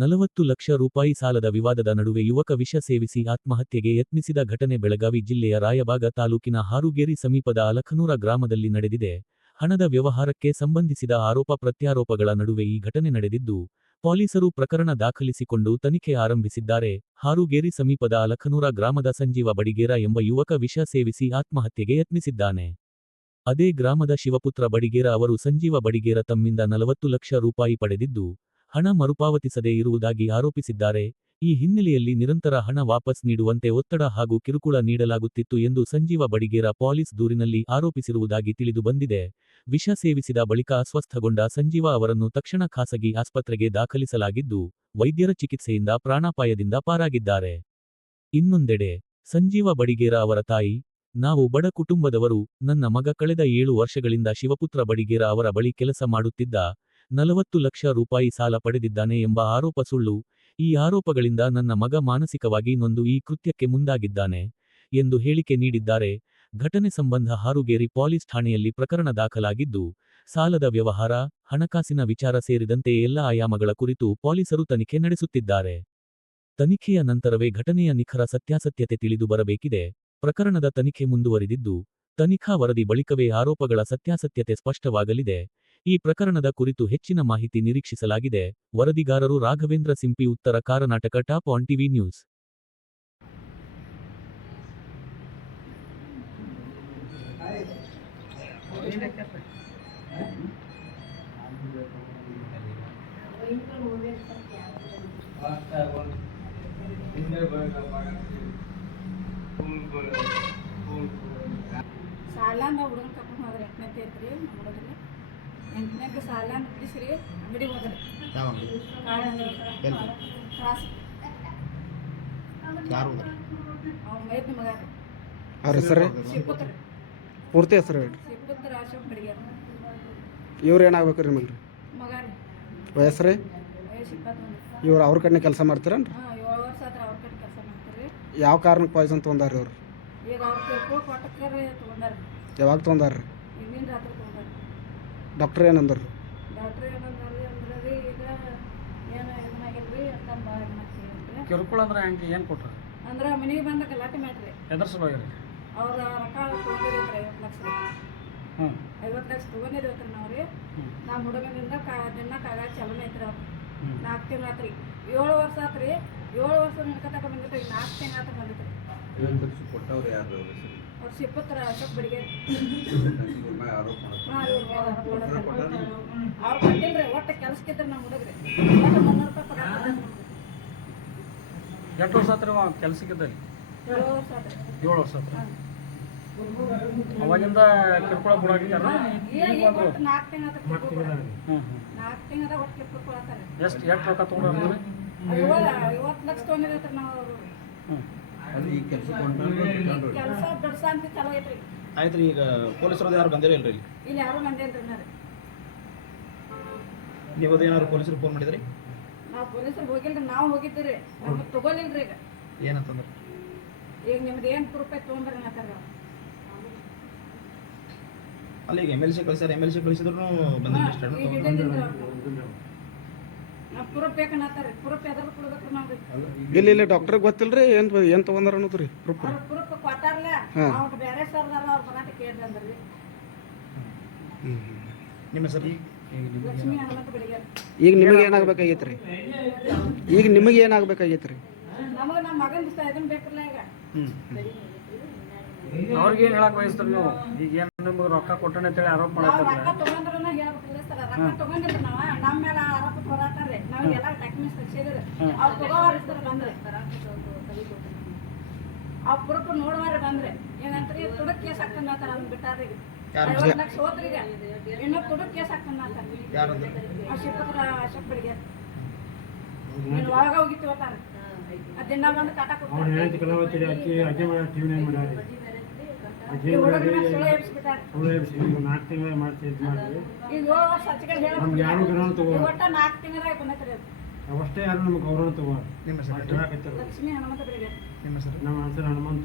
40 ಲಕ್ಷ ರೂಪಾಯಿ ಸಾಲದ ವಿವಾದದ ನಡುವೆ ಯುವಕ ವಿಷ ಸೇವಿಸಿ ಆತ್ಮಹತ್ಯೆಗೆ ಯತ್ನಿಸಿದ ಘಟನೆ ಬೆಳಗಾವಿ ಜಿಲ್ಲೆಯ ರಾಯಬಾಗ ತಾಲೂಕಿನ ಹಾರುಗೇರಿ ಸಮೀಪದ ಅಲಖನೂರ ಗ್ರಾಮದಲ್ಲಿ ನಡೆದಿದೆ. ಹಣದ ವ್ಯವಹಾರಕ್ಕೆ ಸಂಬಂಧಿಸಿದ ಆರೋಪ ಪ್ರತ್ಯಾರೋಪಗಳ ನಡುವೆ ಈ ಘಟನೆ ನಡೆದಿದ್ದು, ಪೊಲೀಸರು ಪ್ರಕರಣ ದಾಖಲಿಸಿಕೊಂಡು ತನಿಖೆ ಆರಂಭಿಸಿದ್ದಾರೆ. ಹಾರುಗೇರಿ ಸಮೀಪದ ಅಲಖನೂರ ಗ್ರಾಮದ ಸಂಜೀವ ಬಡಿಗೇರ ಎಂಬ ಯುವಕ ವಿಷ ಸೇವಿಸಿ ಆತ್ಮಹತ್ಯೆಗೆ ಯತ್ನಿಸಿದ್ದಾನೆ. ಅದೇ ಗ್ರಾಮದ ಶಿವಪುತ್ರ ಬಡಿಗೇರ ಅವರು ಸಂಜೀವ ಬಡಿಗೇರ ತಮ್ಮಿಂದ 40 ಲಕ್ಷ ರೂಪಾಯಿ ಪಡೆದಿದ್ದು, ಹಣ ಮರುಪಾವತಿಸದೇ ಇರುವುದಾಗಿ ಆರೋಪಿಸಿದ್ದಾರೆ. ಈ ಹಿನ್ನೆಲೆಯಲ್ಲಿ ನಿರಂತರ ಹಣ ವಾಪಸ್ ನೀಡುವಂತೆ ಒತ್ತಡ ಹಾಗೂ ಕಿರುಕುಳ ನೀಡಲಾಗುತ್ತಿತ್ತು ಎಂದು ಸಂಜೀವ ಬಡಿಗೇರ ಪೊಲೀಸ್ ದೂರಿನಲ್ಲಿ ಆರೋಪಿಸಿರುವುದಾಗಿ ತಿಳಿದುಬಂದಿದೆ. ವಿಷ ಸೇವಿಸಿದ ಬಳಿಕ ಅಸ್ವಸ್ಥಗೊಂಡ ಸಂಜೀವ ಅವರನ್ನು ತಕ್ಷಣ ಖಾಸಗಿ ಆಸ್ಪತ್ರೆಗೆ ದಾಖಲಿಸಲಾಗಿದ್ದು, ವೈದ್ಯರ ಚಿಕಿತ್ಸೆಯಿಂದ ಪ್ರಾಣಾಪಾಯದಿಂದ ಪಾರಾಗಿದ್ದಾರೆ. ಇನ್ನೊಂದೆಡೆ, ಸಂಜೀವ ಬಡಿಗೇರ ಅವರ ತಾಯಿ, ನಾವು ಬಡ ಕುಟುಂಬದವರು, ನನ್ನ ಮಗ ಕಳೆದ 7 ವರ್ಷಗಳಿಂದ ಶಿವಪುತ್ರ ಬಡಿಗೇರ ಅವರ ಬಳಿ ಕೆಲಸ ಮಾಡುತ್ತಿದ್ದ, 40 ಲಕ್ಷ ರೂಪಾಯಿ ಸಾಲ ಪಡೆದಿದ್ದಾನೆ ಎಂಬ ಆರೋಪ ಸುಳ್ಳು. ಈ ಆರೋಪಗಳಿಂದ ನನ್ನ ಮಗ ಮಾನಸಿಕವಾಗಿ ನೊಂದು ಈ ಕೃತ್ಯಕ್ಕೆ ಮುಂದಾಗಿದ್ದಾನೆ ಎಂದು ಹೇಳಿಕೆ ನೀಡಿದ್ದಾರೆ. ಘಟನೆ ಸಂಬಂಧ ಹಾರುಗೇರಿ ಪೊಲೀಸ್ ಠಾಣೆಯಲ್ಲಿ ಪ್ರಕರಣ ದಾಖಲಾಗಿದ್ದು, ಸಾಲದ ವ್ಯವಹಾರ, ಹಣಕಾಸಿನ ವಿಚಾರ ಸೇರಿದಂತೆ ಎಲ್ಲ ಆಯಾಮಗಳ ಕುರಿತು ಪೊಲೀಸರು ತನಿಖೆ ನಡೆಸುತ್ತಿದ್ದಾರೆ. ತನಿಖೆಯ ನಂತರವೇ ಘಟನೆಯ ನಿಖರ ಸತ್ಯಾಸತ್ಯತೆ ತಿಳಿದು ಬರಬೇಕಿದೆ. ಪ್ರಕರಣದ ತನಿಖೆ ಮುಂದುವರಿದಿದ್ದು, ತನಿಖಾ ವರದಿ ಬಳಿಕವೇ ಆರೋಪಗಳ ಸತ್ಯಾಸತ್ಯತೆ ಸ್ಪಷ್ಟವಾಗಲಿದೆ. ಈ ಪ್ರಕರಣದ ಕುರಿತು ಹೆಚ್ಚಿನ ಮಾಹಿತಿ ನಿರೀಕ್ಷಿಸಲಾಗಿದೆ. ವರದಿಗಾರರು ರಾಘವೇಂದ್ರ ಸಿಂಪಿ, ಉತ್ತರ Karnataka top on TV news. ಸಾಲಾನ ಹುಡುಗನ ಕರ್ಕೊಂಡು ಹೋದ್ರೆ 8ನೇ ಐತ್ರಿ ನಮ್ಮ ಹುಡುಗರಿಗೆ 8ನೇ ಸಾಲಾನ ಬಿಡಿಸ್ರಿ ಅಂಗಡಿಗೆ ಹೋದ್ರಿ. ಯಾವ ಅಂಗಡಿ? ಕ್ರಾಸ್ ಯಾರು ಹೋದ್ರಿ? ಅವ್ನ ಮೈದ್ನ ಮಗ ರೀ. ಅವ್ರ ಹೆಸರು? ಶಿವಪುತ್ರ. ಪೂರ್ತಿ ಹೆಸರು ಹೇಳ್ರಿ. ಶಿವಪುತ್ರ ಅಶೋಕ್ ಬಡಿಗೇರ. ಇವ್ರು ಏನಾಗ್ಬೇಕು ರೀ ನಿಮಗೆ? ಮಗ ರೀ. ವಯಸ್ಸು ರೀ? ವಯಸ್ಸು 21. ಇವ್ರು ಅವ್ರ ಕಡೆ ಕೆಲಸ ಮಾಡ್ತೀರೇನ್ರಿ? 7 ವರ್ಷ ಆದ್ರೆ ಅವ್ರ ಕಡೆ ಕೆಲಸ ಮಾಡ್ತಾರೆ. ಯಾವ ಕಾರಣಕ್ಕೆ ಪಾಯ್ಸನ್ ತೊಗೊಂಡಾರ್ರಿ ಅವ್ರು? ಈಗ ಅವ್ರ ಕಿರ್ಕೋಳ ಕೊಟ್ಟಕ್ಕೆ ತೊಗೊಂಡಾರ. ಯಾವಾಗ ತೊಗೊಂಡಾರ್ರಿ? ಇನ್ನಿನ ರಾತ್ರಿ ತೊಗೊಂಡಾರ. ಡಾಕ್ಟರ್ ಏನಂದ್ರಿ? ಡಾಕ್ಟ್ರ್ ಏನಂದ್ರಿ ಅಂದ್ರೆ ರೀ ಈಗ ಏನು ಇದನ್ನಾಗಿಲ್ರಿ ಅಂತ ಭಾಳ ಮಾಡ್ತೀವಿ. ಕಿರುಕುಳ ಅಂದ್ರೆ ಹೆಂಗೆ ಏನು ಕೊಟ್ರು? ಅಂದ್ರೆ ಮನೆಗೆ ಬಂದ ಗಲಾಟೆ ಮಾಡ್ರಿ. ಎದ್ರ ಸಲುವಾಗಿ ರೀ? ಅವ್ರ ರೊಕ್ಕ ತೊಗೊಂಡಿದ್ರಿ 50 ಲಕ್ಷ ರೀ. 50 ಲಕ್ಷ ತೊಗೊಂಡಿದ್ರಿ ನಾವು ರೀ. ನಮ್ಮ ಹುಡುಗನಿಂದ ದಿನ ಕಾಗ ಚಲನೆ ಐತ್ರಿ. ಅವ್ರು 4 ತಿಂಗಳು ಆತ್ರಿ. 7 ವರ್ಷ ಆತ್ರಿ. 7 ವರ್ಷ ನಡ್ಕೊತಕ ಬಂದಿತ್ತು. 4 ತಿಂಗಳು ಆತ ಬಂದಿತ್ತು. ಅವ್ರು ಶಿವಪುತ್ರ ಅಶೋಕ್ ಬಡಿಗೇರ. ಅವ್ರು ಕೊಟ್ಟಿಲ್ರಿ. ಒಟ್ಟು ಕೆಲ್ಸಕ್ಕಿದ್ರಿ ನಮ್ಮ ಹುಡುಗ್ರಿ. ಒಟ್ಟು 300 ರೂಪಾಯಿ ಪಗಾರ. ಎಷ್ಟು ವರ್ಷ ಆತ್ರಿ ಕೆಲ್ಸಕ್ಕಿದ್ದಲ್ಲಿ? 7 ವರ್ಷ ಆತ್ರಿ. 7 ವರ್ಷ ಆತ್ರಿ. ಅವಾಗಿಂದ ಕಿರುಕುಳ ಬಿಡಾಕಿದ್ದಾರ? ಈಗ ಒಟ್ಟು 4 ತಿಂಗಳು ಆತ್ರಿ. 4 ತಿಂಗಳ ಒಟ್ಟು ಕಿರುಕುಳ ಕೊಡತ್ತಾರೆ. ಎಷ್ಟು ರೊಕ್ಕ ತೊಗೊಂಡ್ರಿ? 50 ಲಕ್ಷ ತೊಗೊಂಡಿರತ್ರಿ ನಾವು. ಕೆಲಸ ಬಿಡ್ಸ ಅಂತ ಚಲೋ ಐತ್ರಿ. ಆಯ್ತು ರೀ. ಈಗ ಪೊಲೀಸರದ್ದು ಯಾರು ಬಂದಿಲ್ಲ ಇಲ್ಲಿ? ಇಲ್ಲಿ ಯಾರು ಬಂದಿಲ್ರಿ. ನೀವು ಅದು ಏನಾದ್ರು ಪೊಲೀಸರು ಫೋನ್ ಮಾಡಿದ್ರಿ? ನಾವು ಪೊಲೀಸರು ಹೋಗಿಲ್ರಿ. ನಾವು ಹೋಗಿದ್ದೀರಿ. ನಮ್ಗೆ ತಗೋಲಿಲ್ರಿ. ಈಗ ಏನಂತಂದ್ರೆ ಈಗ ನಿಮ್ದು ಏನು ಪ್ರೂಫ್ ಐತೆ ತೊಗೊಂಡ್ರಿ ಅನ್ನತ್ತಾರ. ಅಲ್ಲಿ ಈಗ MLC ಕಳಿಸ್ಯಾರ. MLC ಕಳಿಸಿದ್ರು ಬಂದಿಲ್ಲ. ನಾವು ಪ್ರೂಫ್ ಬೇಕನ್ನತ್ತಾರ. ಪ್ರೂಫ್ ಎದ್ರ ಕೊಡ್ಬೇಕ್ರಿ ನಾವು? ಇಲ್ಲಿ ಡಾಕ್ಟರ್ಗೆ ಗೊತ್ತಿಲ್ರಿ ಏನು ತೊಗೊಂಡಾರ ಅನ್ನೋದು ರೀ? ಪ್ರೂಫ್ ಪ್ರೂಫ್ ಕೊಟ್ಟಾರಲ್ಲ. ಅವ್ರು ಬೇರೆ ಸರ್ದಾರ. ಅವ್ರ ಬರಾಟ ಕೇಳ್ರಿ ಅಂದ್ರಿ. ನಿಮ್ಮ ಹೆಸರು? ಲಕ್ಷ್ಮೀ ಹನುಮಂತ ಬಡಿಗೇರ. ಈಗ ನಿಮಗೆ ಏನಾಗಬೇಕಾಗೈತೆ ರೀ? ಈಗ ನಿಮಗೆ ಏನಾಗಬೇಕಾಗೈತೆ ರೀ? ನಮಗೆ ನಮ್ಮ ಮಗನ ಇದನ್ನ ಬೇಕಿಲ್ಲ. ಈಗ ಅವ್ರಿಗೆ ಏನು ಹೇಳಕ್ ಬಯಸ್ತಾರೆ ನೀವು? ಈಗ ಏನು ನಿಮ್ಗೆ ರೊಕ್ಕ ಕೊಟ್ಟನೆ ಅಂತೇಳಿ ಆರೋಪ ನಾವು ಮಾಡಕ್ಕೆ ರೊಕ್ಕ ತೊಗೊಂಡ್ರನ್ನ ಹೇಳ್ಬೇಕಿಲ್ಲ ಸರ್. ರೊಕ್ಕ ತೊಗೊಂಡಿದ್ರಿ ನಾವು. ನಮ್ಮ ಮೇಲೆ ಆರೋಪ ಹೊರಾತಾರ್ರಿ. ನಾವು ಎಲ್ಲ ಡಾಕ್ಯುಮೆಂಟ್ಸ್ ತೆಗ್ಸಿದ್ರಿ. ಅವ್ರು ತಗೋವಾರಿಸ್ತಾರೆ ಬಂದ್ರೆ. ಅವ್ರು ಪ್ರೂಫ್ ನೋಡುವಾರ ಬಂದ್ರೆ ಏನಂತ್ರಿ ತುಡುಕ್ ಕೇಸ್ ಹಾಕಂದಾತಾರ. ಅದನ್ನ ಬಿಟ್ಟಾರ್ರಿ. 50 ಲಕ್ಷ ಹೋದ್ರಿ. ಈಗ ಇನ್ನೂ ತುಡುಕ್ ಕೇಸ್ ಹಾಕಂದಾತಾರ. ಶಿವಪುತ್ರ ಅಶೋಕ್ ಬಡಿಗೇರ. ನೀನು ಒಳಗ ಹೋಗಿತ್ತು ಹೋಗ್ತಾರ. ಅದನ್ನ ಬಂದು ಕಾಟ ಕೊಡ್ತಾರೆ. ಈಗ 7 ವರ್ಷ ಹಚ್ಚಿಗೆ ಹೇಳಿ ಒಟ್ಟ 4 ತಿಂಗಳಾಗಿ ಬಂದೈತ್ರಿ. ಅವಷ್ಟೇ ಯಾರು ನಮ್ಗೆ ಗೌರವ ತಗೋ. ನಿಮ್ಮ ಹೆಸರು? ಲಕ್ಷ್ಮೀ ಹನುಮಂತ ಬಡಿಗೇರ. ನಿಮ್ಮ ಹೆಸರು? ನಮ್ಮ ಹೆಸರು ಹನುಮಂತ.